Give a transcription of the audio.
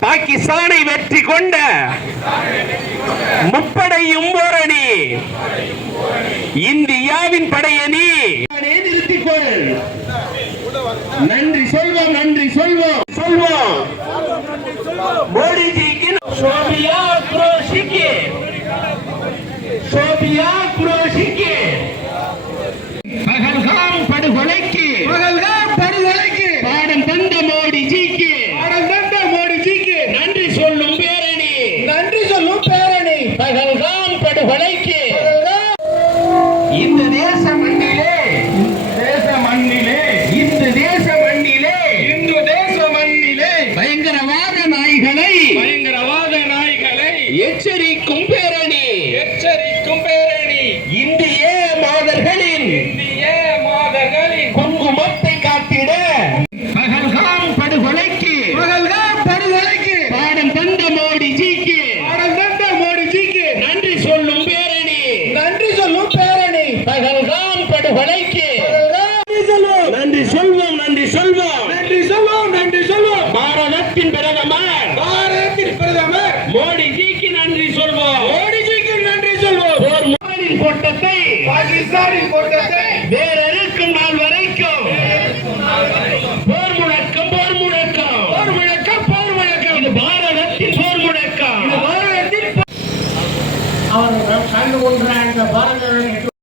பாகிஸ்தானை வெற்றி கொண்ட முப்படையும் ஓரணி இந்தியாவின் படையணி நிறுத்திக்கொள். நன்றி சொல்வோம் நன்றி சொல்வோம். சொல்வோம். மோடிஜிக்கு சோபியா குரோஷிக் படுகொலைக்கு இந்த தேச மண்ணிலே தேச மண்ணிலே இந்த தேச மண்ணிலே இந்து தேச மண்ணிலே பயங்கரவாத நாய்களை பயங்கரவாத நாய்களை எச்சரிக்கும் பேரணி. எச்சரிக்கும் பேரணி. இந்திய மாதர்களின் இந்திய மாதர்களின் குங்குமத்தை காத்திட பகல்காம் படுகொலைக்கு பகல்காம் படுகொலைக்கு பாடம் தந்த மோடிஜிக்கு பாடம் தந்த மோடிஜிக்கு நன்றி சொல்லும் பேரணி நன்றி சொல்லும் பேரணி படுகொலைக்கு பகல்காம் நன்றி சொல்லும் நன்றி சொல்வோம். நன்றி சொல்வோம் நன்றி சொல்லும் பாரதத்தின் பிரதமர். பாரதத்தின் பிரதமர். மோடிஜிக்கு நன்றி சொல்வோம். மோடிஜிக்கு நன்றி சொல்வோம். போர் முகலின் கோட்டத்தை பாகிஸ்தானின் கூட்டத்தை வேற இருக்கும் நாள் வரைக்கும். போர் முழக்கம் போர் முழக்கம் போர் முழக்கம் போர் முழக்கம் இது பாரதத்தின் போர் முழக்கம் பாரதத்தின் அவர் கண்டு கொண்ட பாரத